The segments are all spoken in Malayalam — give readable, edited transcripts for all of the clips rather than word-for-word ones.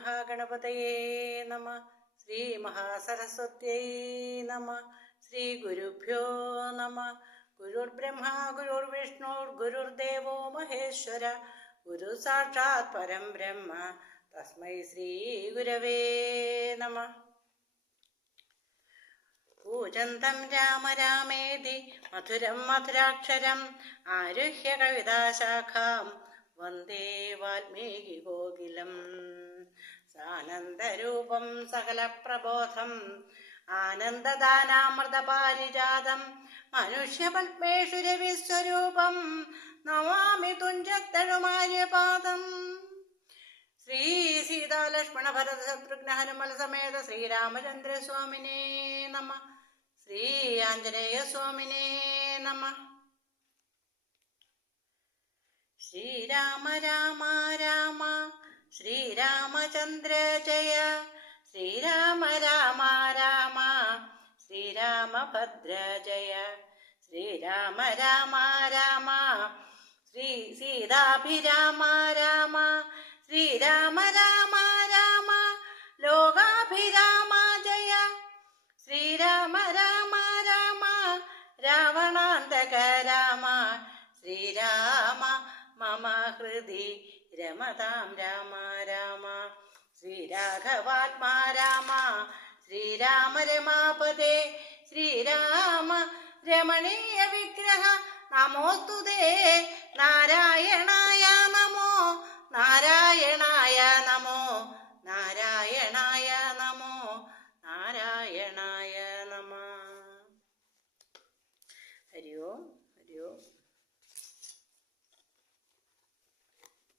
മഹാഗണപതയേ നമഃ. ശ്രീ മഹാസരസ്വത്യൈ നമഃ. ശ്രീ ഗുരുഭ്യോ നമഃ. ഗുരുർബ്രഹ്മ ഗുരുർവിഷ്ണു ഗുരുർദേവോ മഹേശ്വര. ഗുരു സാക്ഷാത് പരം ബ്രഹ്മ. തസ്മൈ ശ്രീ ഗുരവേ നമഃ. പൂജന്തം രാമ രാമേതി മധുരം മധുരാക്ഷരം ആരുഹ്യ കവിതാശാഖാം വന്ദേ വാൽമീകി കോകിലം. സാനന്ദരൂപം സകല പ്രബോധം ആനന്ദദാനാമൃതപാരിജാതം മനുഷ്യപത്മേഷു രവിസ്വരൂപം നമാമി തുഞ്ചത്തഴുമാര്യപാദം. ശ്രീ സീതാലക്ഷ്മണ ഭരത ശത്രുഘ്ന ഹനുമൽ സമേത ശ്രീരാമചന്ദ്രസ്വാമിനേ നമ. ശ്രീ ആഞ്ജനേയ സ്വാമിനേ നമ. ശ്രീരാമ രാമ രാമ ശ്രീരാമചന്ദ്ര ജയ. ശ്രീരാമ രാമ രാമ ശ്രീരാമഭദ്ര ജയ. ശ്രീരാമ രാമ രാമ ശ്രീ സീതാഭിരാമ രാമ. ശ്രീരാമ രാമ രാമ ലോകാഭിരാമ ജയ. ശ്രീരാമ രാമ രാമ രാവണാന്തക രാമ. ശ്രീരാമ മമ ഹൃദി രമതാം രാമ രാമ. ശ്രീരാഘവാത്മാ രാമ. ശ്രീരാമ രമാപദേ. ശ്രീരാമ രമണീയ വിഗ്രഹ നമോസ്തുതേ. നാരായണായ നമോ നാരായണായ നമോ നാരായണായ നമോ നാരായണായ നമ. ഹരി ഓം ഹരി ഓം.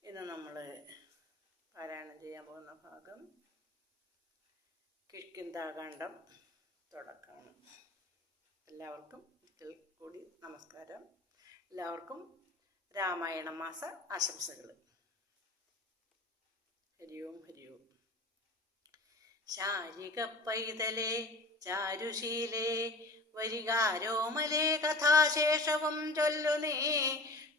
ഇന്ന് നമ്മൾ പാരായണം ചെയ്യാൻ പോകുന്ന ഭാഗം കിഷ്കിന്ധാകാന്ഡം തുടക്കമാണ്. എല്ലാവർക്കും ഒരിക്കൽ കൂടി നമസ്കാരം. എല്ലാവർക്കും രാമായണ മാസ ആശംസകൾ. ഹരി ഓം ഹരി ഓം. ശാരിക പൈതലേ ചാരുശീലേ വരികാരോമലേ കഥാശേഷവും ചൊല്ലു നീ.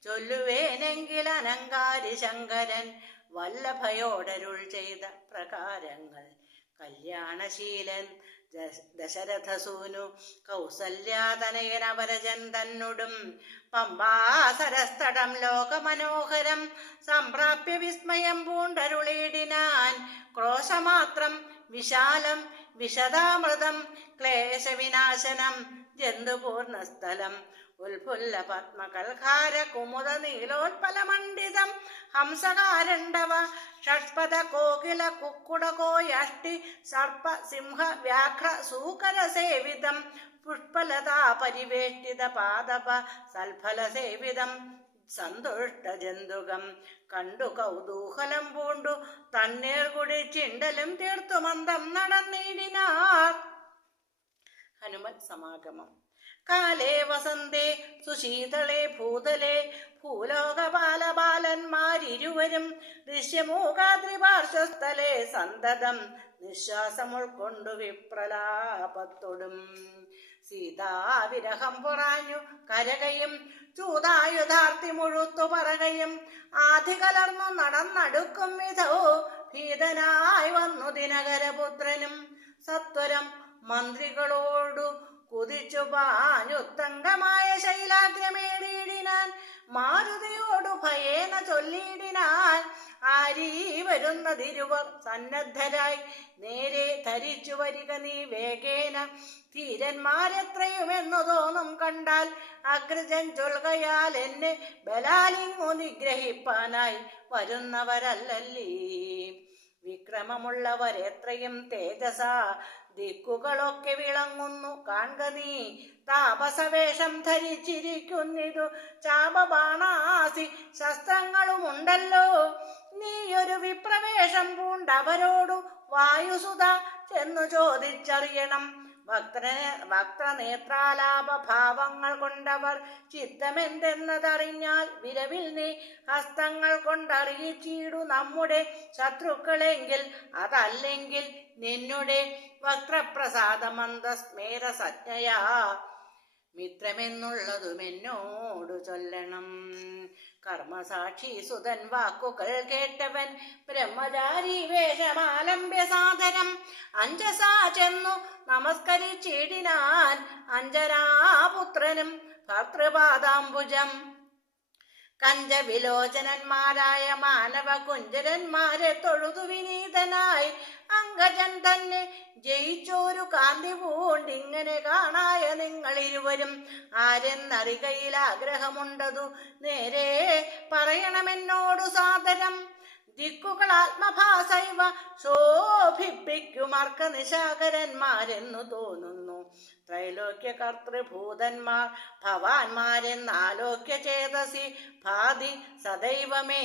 ചൊല്ലുവേനെങ്കിൽ അനങ്കാരി ശങ്കരൻ വല്ലഭയോടരുൾ ചെയ്ത പ്രകാരങ്ങൾ. കല്യാണശീലൻ ദശരഥസൂനു കൗസല്യാതനയനവരജൻ തന്നോടും പമ്പാസരസ്തടം ലോകമനോഹരം സംപ്രാപ്യ വിസ്മയം പൂണ്ടരുളിടിനാൻ. ക്രോശമാത്രം വിശാലം വിശദാമൃതം ക്ലേശവിനാശനം ജന്തുപൂർണസ്ഥലം ഉൽഫുല്ല പത്മകൽഹാര കുമുദ നീലോത്പലമണ്ഡിതം ഹംസകാരണ്ഡവ ഷഷ്പദ കോകില കുക്കുടകോയഷ്ടി സർപ്പ സിംഹ വ്യാഘ്ര സൂകര സേവിതം പുഷ്പലതാ പരിവേഷ്ടിത പാദപ സൽഫല സേവിതം സന്തുഷ്ട ജന്തുകം കണ്ടു കൗതൂഹലം പൂണ്ടു തണ്ണീർ കുടിച്ചിണ്ടലും തീർത്തു മന്ദം നടന്നിടിനാർ. ഹനുമത് സമാഗമം. കാലേ വസന്തേ സുശീതളേ ഭൂതലേ ഭൂലോകപാലബാലന്മാരിരുവരും ദൃശ്യമൂകാദ്രിപാർശ്വസ്ഥലേ സന്തതം നിശ്വാസം ഉൾക്കൊണ്ടു വിപ്രലാപത്തൊടും. സീതാവിരഹം പുറാഞ്ഞു കരകയും ചൂതായുധാർത്തി മുഴുത്തു പറകയും ആധി കലർന്നു നടന്നടുക്കും വിധോ ഭീതനായി വന്നു ദിനകരപുത്രനും. സത്വരം മന്ത്രികളോടു കുതിച്ചു പാഞ്ഞുത്തങ്കമായ ശൈലാഗ്രമേറിയിടിനാൻ. മാരുതിയോടു ഭയേന ചൊല്ലിയിടിനാൻ. ആരീ വരുന്നതിരുവർ സന്നദ്ധരായി നേരെ ധരിച്ചു വരിക നീ വേഗേന. ധീരന്മാരെത്രയുമെന്നു തോന്നും കണ്ടാൽ അഗ്രജൻ ചൊൽകയാൽ എന്നെ ബലാലിങ്ങു നിഗ്രഹിപ്പാനായി വരുന്നവരല്ലല്ലീ. വിക്രമമുള്ളവരെത്രയും തേജസ ദിക്കുകളൊക്കെ വിളങ്ങുന്നു കാൺക നീ. താപസവേഷം ധരിച്ചിരിക്കുന്നിതു ചാപബാണാസി ശസ്ത്രങ്ങളുമുണ്ടല്ലോ. നീയൊരു വിപ്രവേഷം പൂണ്ടവരോടു വായുസുത ചെന്നു ചോദിച്ചറിയണം. വക്രനേത്രാലാപ ഭാവങ്ങൾ കൊണ്ടവർ ചിത്തമെന്തെന്നതറിഞ്ഞാൽ വിരവിൽ നീ ഹസ്തങ്ങൾ കൊണ്ടറിയിച്ചിടു നമ്മുടെ ശത്രുക്കളെങ്കിൽ. അതല്ലെങ്കിൽ നിന്നുടെ വക്രപ്രസാദമന്ദസ്മേര സജ്ഞയാ മിത്രമെന്നുള്ളതും എന്നോടു ചൊല്ലണം. കർമ്മസാക്ഷി സുതൻ വാക്കുകൾ കേട്ടവൻ ബ്രഹ്മചാരി വേഷമാലംബ്യ സാദരം അഞ്ജസാ ചെന്നു നമസ്കരിച്ചിടിനാൻ അഞ്ജനാപുത്രനും ഭർത്തൃപാദാംബുജം. കഞ്ചവിലോചനന്മാരായ മാനവ കുഞ്ചരന്മാരെ തൊഴുതു വിനീതനായി അങ്കജൻ തന്നെ ജയിച്ചോരു കാന്തി പൂണ്ടിങ്ങനെ കാണായ നിങ്ങളിരുവരും ആരെന്നറികയിൽ ആഗ്രഹമുണ്ടതു നേരെ പറയണമെന്നോടു സാദരം. ദിക്കുകൾ ആത്മഭാസൈവ ശോഭിപ്പിക്കുമർക്ക നിശാകരന്മാരെന്നു തോന്നുന്നു. ത്രൈലോക്യ കർത്തൃഭൂതന്മാർ ഭവാന്മാരെന്നാലോക്യ ചേതസി ഭാതി സദൈവമേ.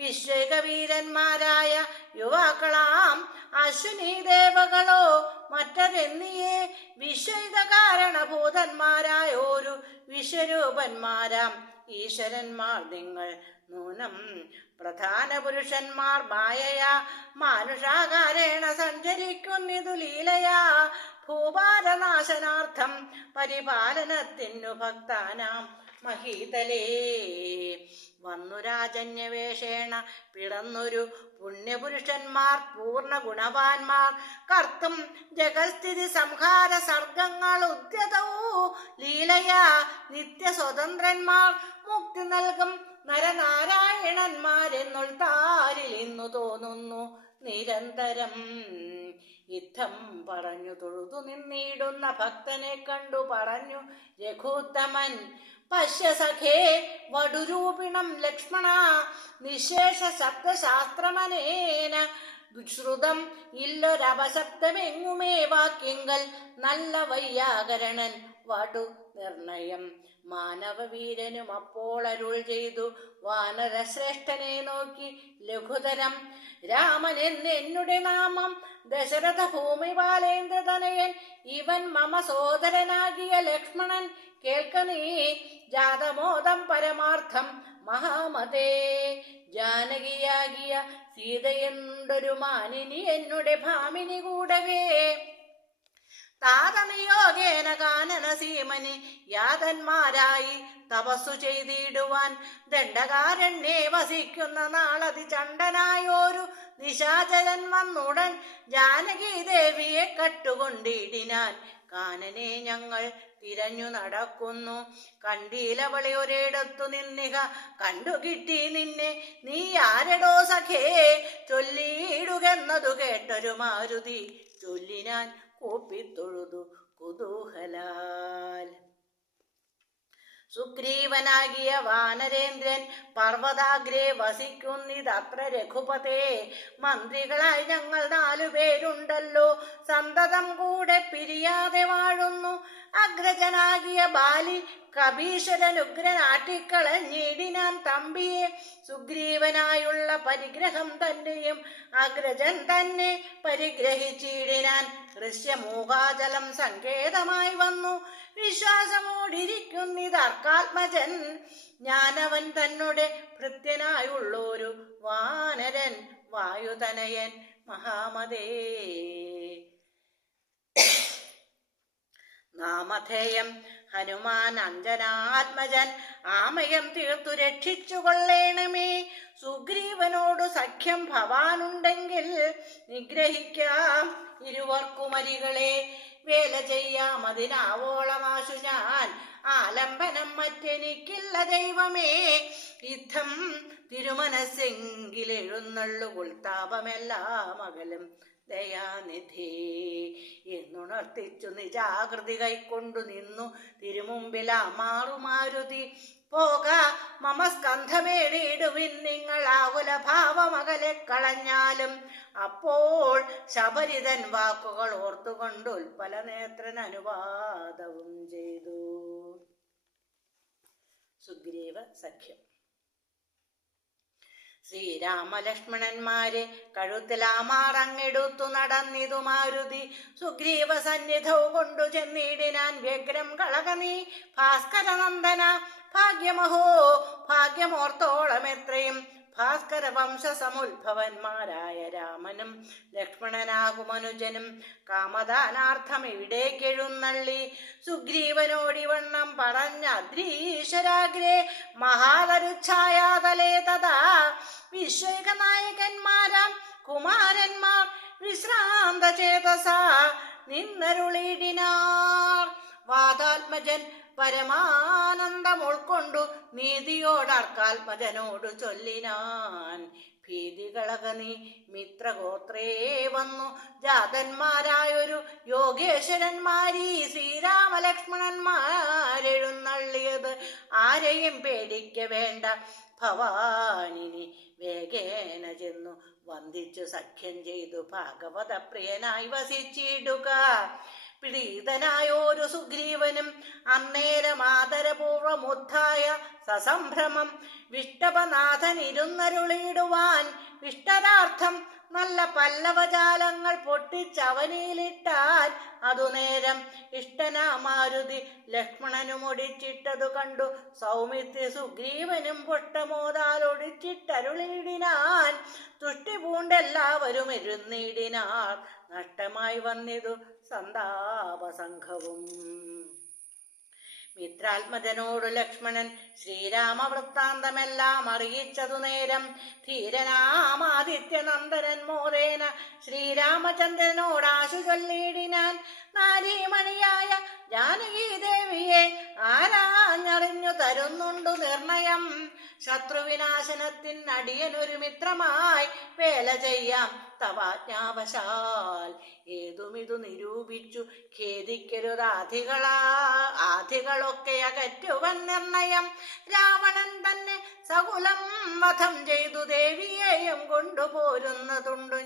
വിശ്വേകവീരന്മാരായ യുവാക്കളാം അശ്വിനി ദേവകളോ മറ്റതെന്നിയേ വിശ്വൈക കാരണഭൂതന്മാരായ ഒരു വിശ്വരൂപന്മാരാം ഈശ്വരന്മാർ നിങ്ങൾ നൂനം. പ്രധാന പുരുഷന്മാർ മായയാ മാനുഷാകാരേണ സഞ്ചരിക്കുന്നിതു ലീലയാ ഭൂഭാരനാശനാർത്ഥം പരിപാലനത്തിനു ഭക്താനാം മഹീതലേ. വന്നു രാജന്യവേഷേണ പിറന്നൊരു പുണ്യപുരുഷന്മാർ പൂർണ്ണ ഗുണവാന്മാർ കർത്തും ജഗസ്ഥിതി സംഹാര സർഗങ്ങൾ ഉദ്യതവും ലീലയാ നിത്യസ്വതന്ത്രന്മാർ മുക്തി നൽകും നരനാരായണന്മാരെന്നുൾത്താരിൽ ഇന്നു തോന്നുന്നു നിരന്തരം. യുദ്ധം പറഞ്ഞു തൊഴുതു നിന്നിടുന്ന ഭക്തനെ കണ്ടു പറഞ്ഞു രഘുത്തമൻ. പശ്യ സഖേ വടുരൂപിണം ലക്ഷ്മണ നിശേഷ ശബ്ദശാസ്ത്രമനേന ശ്രുതം ഇല്ലൊരപശബ്ദമെങ്ങുമേ വാക്യങ്ങൾ നല്ല വൈയാകരണൻ വടു നിർണയം. മാനവവീരനും അപ്പോൾ അരുൾ ചെയ്തു വാനരശ്രേഷ്ഠനെ നോക്കി ലഘുതരം. രാമൻ എന്നുടെ നാമം ദശരഥ ഭൂമിപാലേന്ദ്രതനയൻ ഇവൻ മമ സോദരനാകിയ ലക്ഷ്മണൻ. കേൾക്ക നീ ജാതമോദം പരമാർത്ഥം മഹാമതേ. ജാനകിയാകിയ സീതയെന്നുണ്ടൊരു മാനിനി എന്നുടെ ഭാമിനി കൂടവേ. താതനിയോഗേന കാനന സീമനി യാതന്മാരായി തപസ്സു ചെയ്തിടുവാൻ ദണ്ഡകാരണ്യേ വസിക്കുന്ന നാളതി ചണ്ടനായോരു നിശാചരൻ വന്നുടൻ ജാനകി ദേവിയെ കട്ടുകൊണ്ടിടിനാൻ. കാനനെ ഞങ്ങൾ തിരഞ്ഞു നടക്കുന്നു കണ്ടീലവളെ ഒരിടത്തു നിന്നിക കണ്ടുകിട്ടി നിന്നെ നീ ആരടോ സഖേ ചൊല്ലിയിടുകെന്നതു കേട്ടൊരു മാരുതി ചൊല്ലിനാൻ കൂപ്പിത്തൊഴുതു കുതൂഹലാൽ. സുഗ്രീവനാകിയ വാനരേന്ദ്രൻ പർവ്വതാഗ്രേ വസിക്കുന്നിതത്ര രഘുപതേ. മന്ത്രികളായി ഞങ്ങൾ 4 പേരുണ്ടല്ലോ സന്തതം കൂടെ പിരിയാതെ വാഴുന്നു. അഗ്രജനാകിയ ബാലി കപീശ്വരനുഗ്രനാട്ടിക്കളഞ്ഞിടിനാൻ തമ്പിയെ. സുഗ്രീവനായുള്ള പരിഗ്രഹം തന്നെയും അഗ്രജൻ തന്നെ പരിഗ്രഹിച്ചിടിനാൻ. ദൃശ്യമൂകാചലം സങ്കേതമായി വന്നു വിശ്വാസമോടിരിക്കുന്നിതർക്കാത്മജൻ. ഞാനവൻ തന്നോടെ ഭൃത്യനായുള്ളൊരു വാനരൻ വായുതനയൻ മഹാമതേ. നാമധേയം ഹനുമാൻ അഞ്ജനാത്മജൻ ആമയം തീർത്തു രക്ഷിച്ചു കൊള്ളേണമേ. സുഗ്രീവനോടു സഖ്യം ഭവാനുണ്ടെങ്കിൽ നിഗ്രഹിക്കാം ഇരുവർക്കുമരികളെ. വേല ചെയ്യാം അതിനാവോളമാശു ഞാൻ ആലംബനം മറ്റെനിക്കില്ല ദൈവമേ. യുദ്ധം തിരുമനസ്സെങ്കിലെഴുന്നള്ളു ഉൾത്താപമെല്ലാം അകലും ദയാനിധി എന്നുണർത്തിച്ചു നിജാകൃതി കൈക്കൊണ്ടു നിന്നു തിരുമുമ്പിലാ മാറുമാരുതി. പോക മമ സ്കന്ധമേടിയിടുവിൻ നിങ്ങൾ ആകുല ഭാവമകലെ കളഞ്ഞാലും. അപ്പോൾ ശബരിതൻ വാക്കുകൾ ഓർത്തുകൊണ്ട് ഉൽപ്പല നേത്രൻ അനുവാദവും ചെയ്തു. സുഗ്രീവ സഖ്യം. ശ്രീരാമലക്ഷ്മണന്മാരെ കഴുത്തിലാമാറങ്ങെടുത്തു നടന്നിതു മാരുതി. സുഗ്രീവ സന്നിധവും കൊണ്ടു ചെന്നിടിനാൻ വ്യഗ്രം കളകനീ ഭാസ്കരനന്ദന. ഭാഗ്യമഹോ ഭാഗ്യമോർത്തോളം എത്രയും ഭാസ്കര വംശസമുദ്ഭവന്മാരായ രാമനും ലക്ഷ്മണനാകുമനുജനും കാമദാനാർത്ഥം ഇവിടേക്കെഴുന്നള്ളി സുഗ്രീവനോടിവണ്ണം പറഞ്ഞ അദ്രീശ്വരാഗ്രേ മഹാതരുച്ഛായാതലേ തഥാ വിശ്വൈകനായകന്മാരാം കുമാരന്മാർ വിശ്രാന്ത ചേതസ നിന്നരുളിടിനാർ. വാതാത്മജൻ പരമാനന്ദം ഉൾക്കൊണ്ടു നീതിയോടർക്കാത്മജനോടു ചൊല്ലിനാൻ. ഭീതികളക നീ മിത്രഗോത്രേ വന്നു ജാതന്മാരായൊരു യോഗേശ്വരന്മാരീ ശ്രീരാമലക്ഷ്മണന്മാരെഴുന്നള്ളിയത് ആരെയും പേടിക്ക വേണ്ട. ഭവാനിനി വേഗേന ചെന്നു വന്ദിച്ചു സഖ്യം ചെയ്തു ഭാഗവത പ്രിയനായി വസിച്ചിടുക. പ്രീതനായോരു സുഗ്രീവനും അന്നേരം ആദരപൂർവമുദ്ധായ സസംഭ്രമം വിഷ്ടപനാഥൻ ഇരുന്നരുളിയിടുവാൻ ഇഷ്ടരാർത്ഥം നല്ല പല്ലവജാലങ്ങൾ പൊട്ടിച്ചവനിയിലിട്ടാൽ അതുനേരം ഇഷ്ടനാമാരുതി ലക്ഷ്മണനുമൊടിച്ചിട്ടതു കണ്ടു സൗമിത്രി സുഗ്രീവനും പുഷ്ടമോദാലൊടിച്ചിട്ടരുളിയിടിനാൻ. തുഷ്ടി പൂണ്ടെല്ലാവരും ഇരുന്നിടിനാർ. നഷ്ടമായി വന്നിതു സന്താപസംഘവും. മിത്രാത്മജനോടു ലക്ഷ്മണൻ ശ്രീരാമവൃത്താന്തമെല്ലാം അറിയിച്ചതു നേരം ധീരനാമാദിത്യനന്ദനൻ മോദേന ശ്രീരാമചന്ദ്രനോടാശു ചൊല്ലിയിടിനാൻ. നാരീമണിയായ ജാനകീ ദേവിയെ ആരാഞ്ഞറിഞ്ഞു തരുന്നുണ്ടു നിർണയം. ശത്രുവിനാശനത്തിനടിയനൊരു മിത്രമായി വേല ചെയ്യാം തവാജ്ഞാവശാൽ. ഏതുമിതു നിരൂപിച്ചു ഖേദിക്കരുതാധികളൊക്കെ അകറ്റുവൻ നിർണയം. രാവണൻ തന്നെ സകുലം വധം ചെയ്തു ദേവിയെയും കൊണ്ടുപോരുന്നതുണ്ടു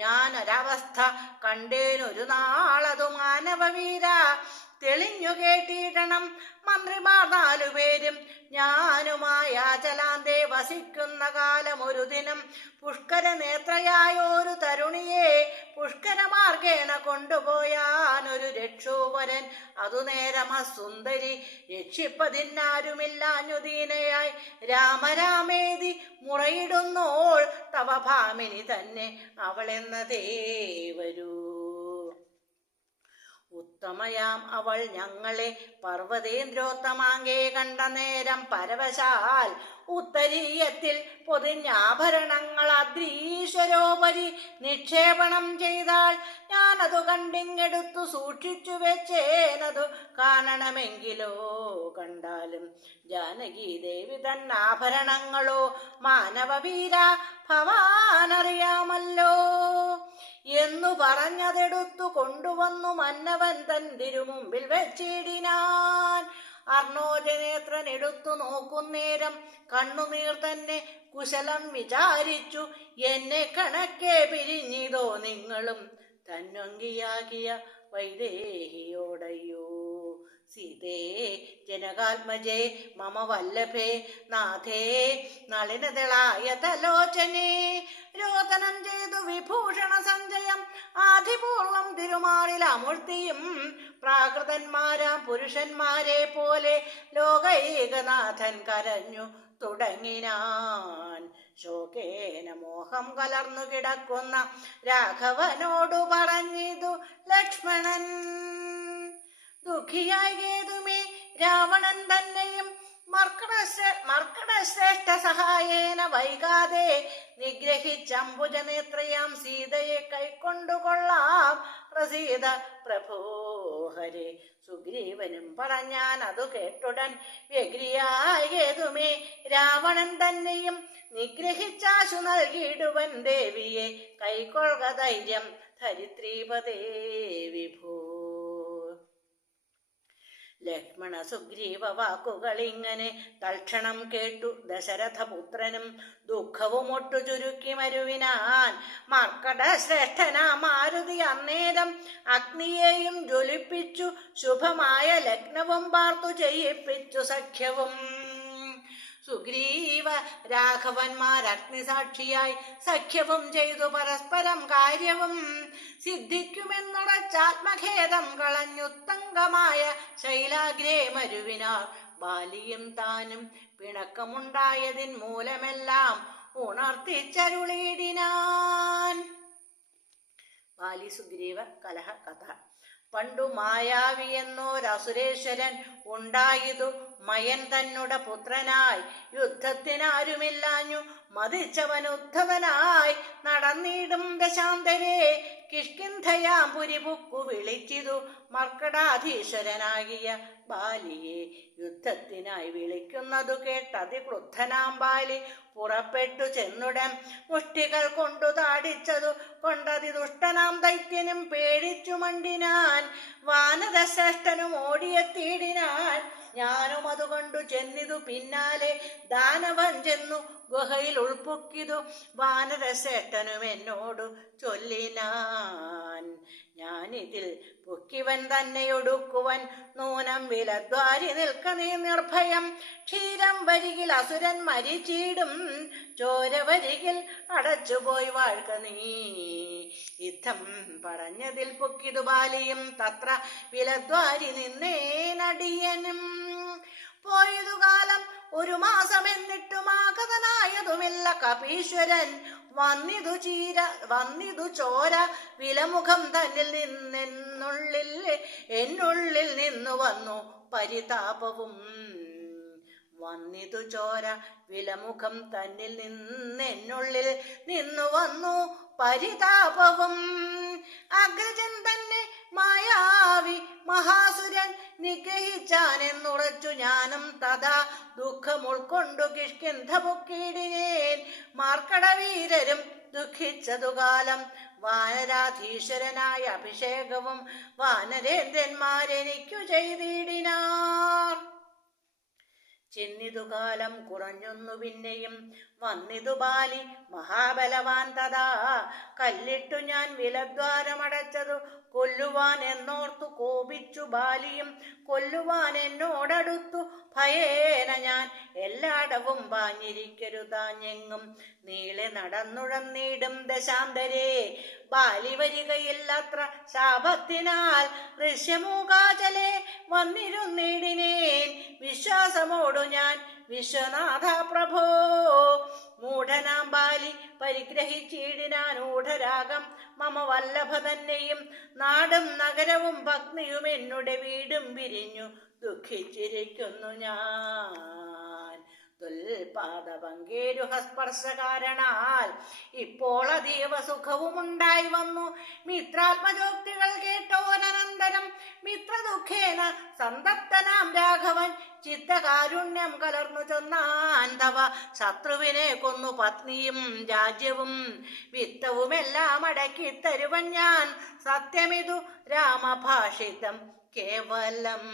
ഞാനൊരവസ്ഥ കണ്ടേനൊരു നാളതു മാനവവീര. തെളിഞ്ഞു കേട്ടിടണം മന്ത്രിമാർ 4 പേരും ഞാനുമായ ചലാന്തേ വസിക്കുന്ന കാലം ഒരു ദിനം പുഷ്കര നേത്രയായൊരു തരുണിയെ പുഷ്കരമാർഗേണ കൊണ്ടുപോയാനൊരു രക്ഷോവരൻ. അതുനേരമ സുന്ദരി രക്ഷിപ്പതിനാരുമില്ലാഞ്ഞുദീനയായി രാമരാമേതി മുറയിടുന്നോൾ തവ ഭാമിനി തന്നെ അവളെന്നതേ വരൂ. ഉത്തമയാം അവൾ ഞങ്ങളെ പർവ്വതേന്ദ്രോത്തമാങ്കേ കണ്ട നേരം പരവശാൽ ഉത്തരീയത്തിൽ പൊതിഞ്ഞാഭരണങ്ങൾ അദ്രീശ്വരോപരി നിക്ഷേപണം ചെയ്താൽ ഞാനതു കണ്ടിങ്ങെടുത്തു സൂക്ഷിച്ചു വെച്ചേനതു കാണണമെങ്കിലോ. കണ്ടാലും ജാനകി ദേവി തന്നാഭരണങ്ങളോ മാനവവീര ഭവാനറിയാമല്ലോ എന്നു പറഞ്ഞതെടുത്തു കൊണ്ടുവന്നു മന്നവൻ തൻ തിരുമുമ്പിൽ വെച്ചിടിനാൻ. അർണോജനേത്രൻ എടുത്തു നോക്കുന്നേരം കണ്ണുനീർ തന്നെ കുശലം വിചാരിച്ചു. എന്നെ കണക്കെ പിരിഞ്ഞിതോ നിങ്ങളും തന്നൊങ്കിയാകിയ വൈദേഹിയോടയ്യോ. സീതേ ജനകാത്മജേ മമ വല്ലഭേ നാഥേ നളിനതളായ തലോചനേ. രോദനം ചെയ്തു വിഭൂഷണ സഞ്ജയം ആധിപൂർവം തിരുമാറിൽ അമൂർത്തിയും പ്രാകൃതന്മാരാം പുരുഷന്മാരെ പോലെ ലോകൈകനാഥൻ കരഞ്ഞു തുടങ്ങിനാൻ. ശോകേന മോഹം കലർന്നു കിടക്കുന്ന രാഘവനോടു പറഞ്ഞിതു ലക്ഷ്മണൻ. ദുഃഖിയായി ഏതുമേ രാവണൻ തന്നെയും മർക്കടശ്രേഷ്ഠ സഹായേന വൈകാതെ നിഗ്രഹിച്ചംബുജനേത്രയാം സീതയെ കൈക്കൊണ്ടുകൊള്ളാം. പ്രസീത പ്രഭോഹരെ. സുഗ്രീവനും പറഞ്ഞാൻ അതു കേട്ടുടൻ വ്യഗ്രിയായതുമേ രാവണൻ തന്നെയും നിഗ്രഹിച്ചാശു നൽകിയിടുവൻ ദേവിയെ കൈക്കൊള്ളുക ധൈര്യം ധരിത്രീപദേ വിഭൂ. ലക്ഷ്മണ സുഗ്രീവ വാക്കുകളിങ്ങനെ തൽക്ഷണം കേട്ടു ദശരഥപുത്രനും ദുഃഖവും ഒട്ടു ചുരുക്കി മരുവിനാൻ. മർക്കട ശ്രേഷ്ഠനാ മാരുതി അന്നേരം അഗ്നിയെയും ജ്വലിപ്പിച്ചു ശുഭമായ ലഗ്നവും പാർത്തു ചെയ്യിപ്പിച്ചു സഖ്യവും. സുഗ്രീവ രാഘവന്മാർ അഗ്നിസാക്ഷിയായി സഖ്യവും ചെയ്തു പരസ്പരം കാര്യവും സിദ്ധിക്കുമെന്നുറച്ചാത്മഖേദം കളഞ്ഞുത്തങ്കമായ ശൈലാഗ്രേ മരുവിനാർ ബാലിയും താനും പിണക്കമുണ്ടായതിൻ മൂലമെല്ലാം ഉണർത്തിച്ചരുളിയിടിനാൻ. ബാലി സുഗ്രീവ കലഹ കഥ. പണ്ടു മായാവി എന്നോരസുരേശ്വരൻ ഉണ്ടായതു മയൻ തന്നുടെ പുത്രനായി. യുദ്ധത്തിനാരുമില്ലാഞ്ഞു മതിച്ചവനുദ്ധവനായി നടന്നിടും ദശാന്തരെ കിഷ്കിന്ധയാം പുരിപുക്കു വിളിച്ചിതു മർക്കടാധീശ്വരനാകിയ ബാലിയെ. യുദ്ധത്തിനായി വിളിക്കുന്നതു കേട്ടതിക്രുദ്ധനാം ബാലി പുറപ്പെട്ടു ചെന്നുടൻ മുഷ്ടികൾ കൊണ്ടു താടിച്ചതു കൊണ്ടതി ദുഷ്ടനാം ദൈത്യനും പേടിച്ചു മണ്ടിനാൻ. വാനരശ്രേഷ്ഠനും ഓടിയെത്തിയിടിനാൻ. ഞാനും അതുകൊണ്ടു ചെന്നിതു പിന്നാലെ ദാനവൻ ചെന്നു ഗുഹയിൽ ഉൾപ്പൊക്കിതു. വാനരശ്രേഷ്ഠനും എന്നോടു ചൊല്ലിനാൻ, ഞാനിതിൽ പൊക്കിവൻ തന്നെയൊടുക്കുവൻ. നൂനം വിലദ്വാരി നിൽക്ക നീ നിർഭയം. ക്ഷീരം വരികിൽ അസുരൻ മരിച്ചിടും. ചോര വരികിൽ അടച്ചുപോയി വാഴ്ക നീ. യുദ്ധം പറഞ്ഞതിൽ പൊക്കിതു ബാലിയും തത്ര വിലദ്വാരി നിന്നേനടിയനും. പോയതു കാലം 1 മാസം എന്നിട്ടും ആഗതനായതുമില്ല കപീശ്വരൻ. വന്നിതു ചോര വിലമുഖം തന്നിൽ എന്നുള്ളിൽ നിന്നു വന്നു പരിതാപവും. വന്നിതു ചോര വിലമുഖം തന്നിൽ എന്നുള്ളിൽ നിന്നു വന്നു പരിതാപവും. അഗ്രജൻ തന്നെ മായാവി മഹാസുരൻ നിഗ്രഹിച്ചാനെന്നുറച്ചു ഞാനും തഥാ ദുഃഖം ഉൾക്കൊണ്ടു കിഷ്കിന്ധ പൊക്കിയിടിനേൻ. മാർക്കടവീരരും ദുഃഖിച്ചതുകാലം വാനരാധീശ്വരനായ അഭിഷേകവും വാനരേന്ദ്രന്മാരെനിക്കു ചെയ്തിടിനാർ. ചെന്നിതുകാലം കുറഞ്ഞൊന്നു പിന്നെയും വന്നിതു ബാലി മഹാബലവാൻ തഥാ. കല്ലിട്ടു ഞാൻ വിലദ്വാരമടച്ചതു കൊല്ലുവാൻ എന്നോർത്തു കോപിച്ചു ബാലിയും. കൊല്ലുവാൻ എന്നോടടുത്തു ഭയേന ഞാൻ എല്ലായിടവും പാഞ്ഞിരിക്കരുതാഞ്ഞെങ്ങും നീളെ നടന്നുഴന്നീടും ദശാന്തരെ. ബാലി വരികയില്ലത്ര ശാപത്തിനാൽ ഋഷ്യമൂകാചലെ വന്നിരുന്നിടിനേൻ. വിശ്വാസമോടു ഞാൻ വിശ്വനാഥ പ്രഭോ. മൂഢനാം ബാലി പരിഗ്രഹിച്ചിടിനാൻ ഊഢരാഗം മമ വല്ലഭ തന്നെയും. നാടും നഗരവും ഭഗ്നിയും എന്നുടെ വീടും പിരിഞ്ഞു ദുഃഖിച്ചിരിക്കുന്നു ഞാൻ. തുൽപാദപങ്കേരുഹസ്പർശകാരണാൽ ഇപ്പോൾ അതീവ സുഖവുമുണ്ടായി വന്നു. മിത്രാത്മജോക്തികൾ കേട്ടോരനന്തരം മിത്രദുഃഖേന സന്തപ്തനാം രാഘവൻ ചിത്തകാരുണ്യം കലർന്നു ചൊന്നാൻ തവ. ശത്രുവിനെ കൊന്നു പത്നിയും രാജ്യവും വിത്തവുമെല്ലാം അടക്കി തരുവൻ ഞാൻ. സത്യമിതു രാമഭാഷിതം കേവലം.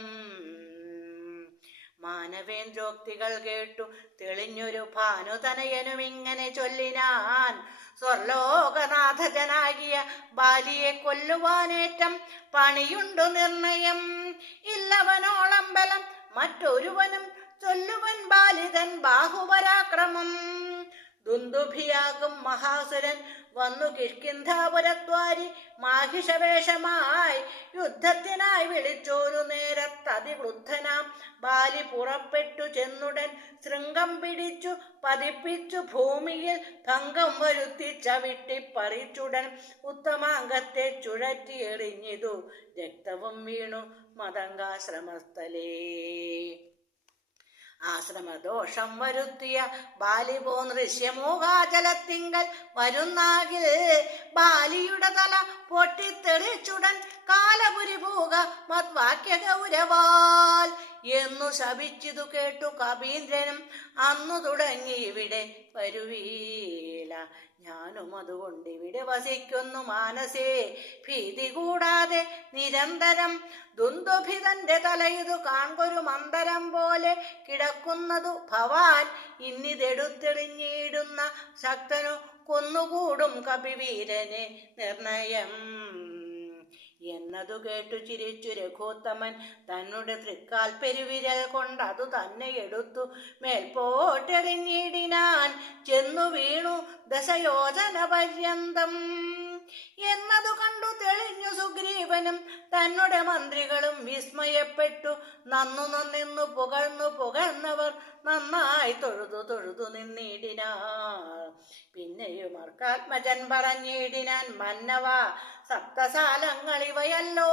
മാനവേന്ദ്രോക്തികൾ കേട്ടു തെളിഞ്ഞൊരു ഭാനുതനയനും ഇങ്ങനെ ചൊല്ലിനാൻ. സ്വർലോകനാഥജനാകിയ ബാലിയെ കൊല്ലുവാനേറ്റം പണിയുണ്ടു നിർണയം. ഇല്ലവനോളം ബലം മറ്റൊരുവനും ചൊല്ലുവൻ ബാലിതൻ ബാഹുപരാക്രമം. ദുന്ദുഭിയാകും മഹാസുരൻ വന്നു കിഷ്കിന്ധാപുരദ്വാരി മാഹിഷവേഷമായി. യുദ്ധത്തിനായി വിളിച്ചോരു നേരത്തതിവൃദ്ധനാം ബാലി പുറപ്പെട്ടു ചെന്നുടൻ ശൃംഗം പിടിച്ചു പതിപ്പിച്ചു ഭൂമിയിൽ ഭംഗം വരുത്തി ചവിട്ടിപ്പറിച്ചുടൻ ഉത്തമാംഗത്തെ ചുഴറ്റി എറിഞ്ഞിതു. രക്തവും വീണു മതങ്കാശ്രമസ്ഥലേ. ആശ്രമദോഷം വരുത്തിയ ബാലിപോ ഋഷ്യമൂകാചലത്തിങ്കൽ വരുന്നാകിൽ ബാലിയുടെ തല പൊട്ടിത്തെറിച്ചുടൻ കാലപുരിഭൂക മദ്വാക്യ ഗൗരവാൽ എന്നു ശപിച്ചിതു കേട്ടു കപീന്ദ്രനും. അന്നു തുടങ്ങി ഇവിടെ വരുവീല. ഞാനും അതുകൊണ്ട് ഇവിടെ വസിക്കുന്നു മാനസേ ഭീതി കൂടാതെ നിരന്തരം. ദുന്ദുഭിതന്റെ തലയിതു കാൺകൊരു മന്ദരം പോലെ കിടക്കുന്നതു ഭവാൻ. ഇന്നിതെടുത്തെളിഞ്ഞിടുന്ന ശക്തനു കൊന്നുകൂടും കപിവീരനെ നിർണയം എന്നതു കേട്ടു ചിരിച്ചു രഘുത്തമൻ. തന്നുടെ തൃക്കാൽ പെരുവിരൽ കൊണ്ടതു തന്നെ എടുത്തു മേൽപോട്ടെറിഞ്ഞിടിനാൻ. ചെന്നു വീണു 10 യോജന പര്യന്തം. എന്നതു കണ്ടു തെളിഞ്ഞു സുഗ്രീവനും തന്നുടെ മന്ത്രികളും വിസ്മയപ്പെട്ടു. നന്നെന്നു പുകഴ്ന്നവർ നന്നായി തൊഴുതു നിന്നിടിനാർ. പിന്നെയും അർക്കാത്മജൻ പറഞ്ഞിടിനാൻ, മന്നവ സപ്തസാലങ്ങളിവയല്ലോ,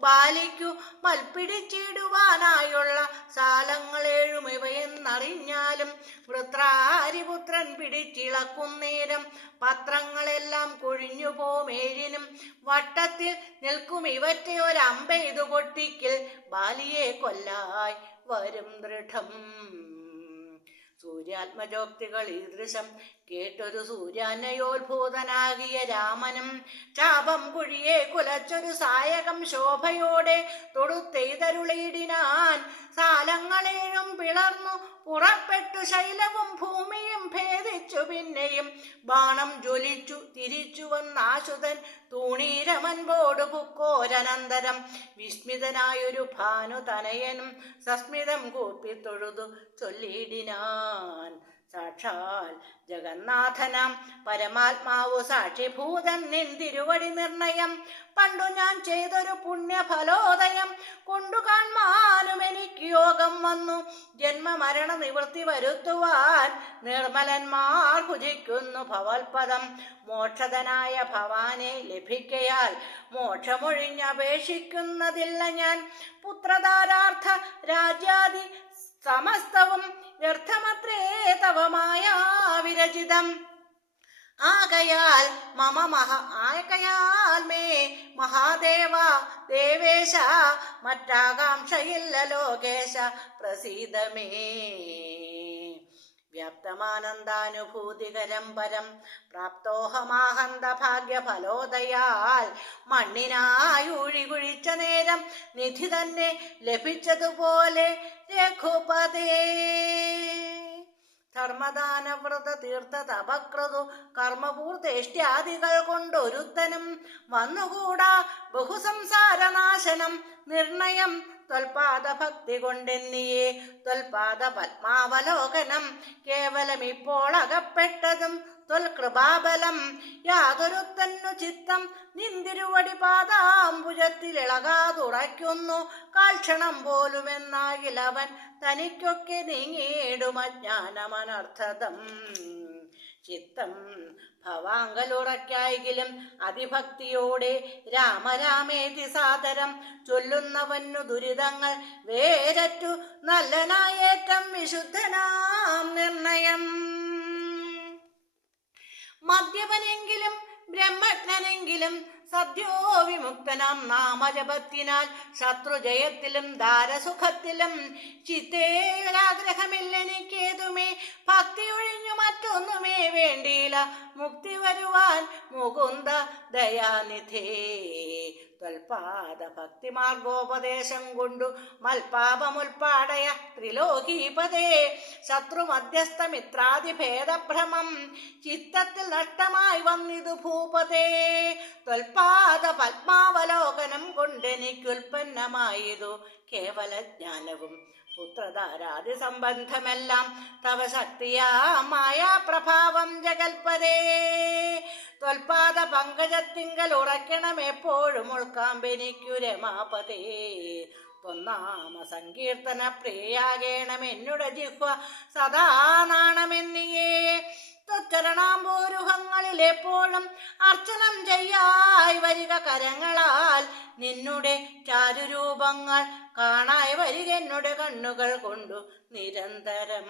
ബാലിക്കു മൽപ്പിടിച്ചിടുവാനായുള്ള സാലങ്ങളേഴും ഇവയെന്നറിഞ്ഞാലും വൃത്രാരിപുത്രൻ പിടിച്ചിളക്കുന്നേരം പത്രങ്ങളെല്ലാം കൊഴിഞ്ഞു പോമേഴിനും വട്ടത്തിൽ നിൽക്കും ഇവറ്റെ ഒരമ്പെയ്തു പൊട്ടിക്കിൽ ബാലിയെ കൊല്ലായി വരും ദൃഢം. സൂര്യാത്മജോക്തികൾ ഈദൃശം കേട്ടൊരു സൂര്യാനയോത്ഭൂതനാകിയ രാമനും ചാപം കുഴിയെ കുലച്ചൊരു സായകം ശോഭയോടെ തൊടുത്തെയ്തരുളിയിടിനാൻ. സാലങ്ങളേഴും പിളർന്നു പുറപ്പെട്ടു ശൈലവും ഭൂമിയും ഭേദിച്ചു. പിന്നെയും ബാണം ജ്വലിച്ചു തിരിച്ചു വന്നാശുതൻ തൂണീരമൻപോട് പുക്കോരനന്തരം വിസ്മിതനായൊരു ഭാനുതനയനും സസ്മിതം കൂപ്പി തൊഴുതു ചൊല്ലിയിടിനാൻ. സാക്ഷാൽ ജഗന്നാഥനാം പരമാത്മാവു സാക്ഷിഭൂതൻ നിൻ തിരുവടി നിർണയം പണ്ടു ഞാൻ ചെയ്തൊരു പുണ്യഫലോദയം കൊണ്ടു കാൺമാനും എനിക്ക് യോഗം വന്നു. ജന്മമരണ നിവൃത്തി വരുത്തുവാൻ നിർമ്മലന്മാർ ഭുജിക്കുന്നു ഭവൽപദം. മോക്ഷതനായ ഭവാനെ ലഭിക്കയാൽ മോക്ഷമൊഴിഞ്ഞപേക്ഷിക്കുന്നതില്ല ഞാൻ. പുത്രധാരാർത്ഥ രാജ്യാദി സമസ്തവും വ്യർത്ഥമത്രേ തവമായ വിരചിതം. ആകയാൽ മേ മഹാദേവ ദേവേശ മറ്റാകാംക്ഷയില്ല ലോകേശ പ്രസീദമേ. വ്യാപ്തമാനന്ദാനുഭൂതികരം പരം പ്രാപ്തോഹമാഹന്ത ഭാഗ്യഫലോദയാൽ മണ്ണിനായൂഴി കുഴിച്ച നേരം നിധി തന്നെ ലഭിച്ചതുപോലെ രഘുപതേ. ധർമ്മദാനവ്രത തീർത്ഥ തപക്രതു കർമ്മപൂർത്തേഷ്ട്യാദികൾ കൊണ്ടൊരുത്തനും വന്നുകൂടാ ബഹുസംസാരനാശനം നിർണയം ത്വൽപാദ ഭക്തി കൊണ്ടെന്നിയേ. ത്വൽപാദ പത്മാവലോകനം കേവലം ഇപ്പോൾ അകപ്പെട്ടതും ത്വൽകൃപാബലം. യാതൊരുത്തന്നു ചിത്തം നിന്തിരുവടി പാദാംബുജത്തിലിളകാതുറയ്ക്കുന്നു. കാൽക്ഷണം പോലുമെന്നാകിലവൻ തനിക്കൊക്കെ നീങ്ങിയിടുമജ്ഞാനമനർത്ഥതം. ചിത്തം ഭവാങ്കലുറയ്ക്കായെങ്കിലും അതിഭക്തിയോടെ രാമരാമേതി സാദരം ചൊല്ലുന്നവന്നു ദുരിതങ്ങൾ വേരറ്റു നല്ലനായേറ്റം വിശുദ്ധനാം നിർണയം. മദ്യപനെങ്കിലും ബ്രഹ്മജ്ഞനെങ്കിലും സദ്യോ വിമുക്തനാം നാമജപത്തിനാൽ ശത്രുജയത്തിലും ദാരസുഖത്തിലും ചിത്തേരാഗ്രഹമില്ലെനിക്കേതുമേ. ഭക്തി ഒഴിഞ്ഞു മറ്റൊന്നുമേ വേണ്ടിയില്ല മുക്തി വരുവാൻ മുകുന്ദ ദയാനിധേ. ത്വൽപാദ ഭക്തിമാർഗോപദേശം കൊണ്ടു മൽപാപമുൽപ്പാടയ ത്രിലോകീപതേ. ശത്രു മധ്യസ്ഥ മിത്രാദിഭേദഭ്രമം ചിത്തത്തിൽ നഷ്ടമായി വന്നിതു ഭൂപതേ. ത്വൽപാദ പത്മാവലോകനം കൊണ്ടെനിക്കുൽപ്പന്നമായതു കേവല ജ്ഞാനവും പുത്രധാരാദി സംബന്ധമെല്ലാം തവ ശക്തിയാ മായാപ്രഭാവം ജഗൽപദേ. ത്വൽപാദ പങ്കജത്തിങ്കൽ ഉറയ്ക്കണം എപ്പോഴും ഉൾക്കാമ്പെനിക്കു രമാപതേ. ത്വന്നാമ സങ്കീർത്തന പ്രിയാകേണം എന്നുടെ ജിഹ്വ സദാ നാണമെന്നിയേ. ത്വച്ചരണാംബോരുഹങ്ങളിൽ എപ്പോഴും അർച്ചനം ചെയ്യായി വരിക കരങ്ങളാൽ. നിന്നുടെ ചാരുരൂപങ്ങൾ കാണായി വരിക എന്നുടെ കണ്ണുകൾ കൊണ്ടു നിരന്തരം.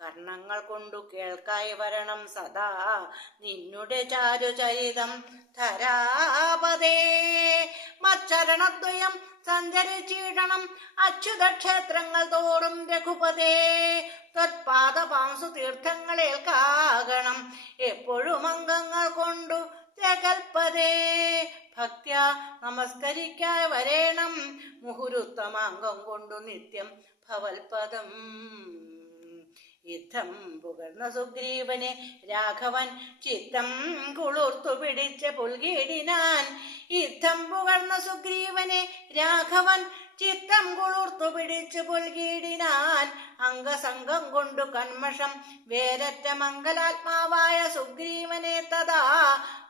കർണങ്ങൾ കൊണ്ടു കേൾക്കായി വരണം സദാ നിന്നുടെ ചാരുചരിതം ധരാപതേ. മച്ചരണദ്വയം സഞ്ചരിച്ചിടണം അച്യുതക്ഷേത്രങ്ങൾ തോറും രഘുപതേ. ത്വത്പാദപാംസു തീർത്ഥങ്ങളേൽക്കാകണം എപ്പോഴും അംഗങ്ങൾ കൊണ്ടു ജഗൽപദേ. ഭക്ത്യ നമസ്കരിക്കായി വരേണം മുഹുരുത്തമാംഗം കൊണ്ടു നിത്യം ഭവൽപദം. യുദ്ധം പുകർന്ന സുഗ്രീവനെ രാഘവൻ ചിത്തം കുളിർത്തു പിടിച്ച് പുൽകിടിനാൻ. യുദ്ധം പുകർന്ന സുഗ്രീവനെ രാഘവൻ ചിത്തം കുളിർത്തു പിടിച്ചു പുൽകീടിനാൻ അംഗസംഘം കൊണ്ടു കന്മഷം വേരറ്റ മംഗലാത്മാവായ സുഗ്രീവനെ തഥാ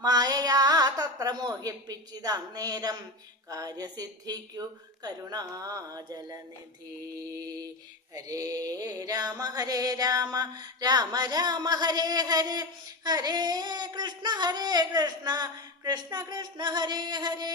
മായയാ തത്ര മോഹിപ്പിച്ചിതന്നേരം കാര്യസിദ്ധിക്കു കരുണാജലനിധി. ഹരേ രാമ രാമ രാമ ഹരേ ഹരേ, ഹരേ കൃഷ്ണ കൃഷ്ണ കൃഷ്ണ കൃഷ്ണ ഹരേ ഹരേ.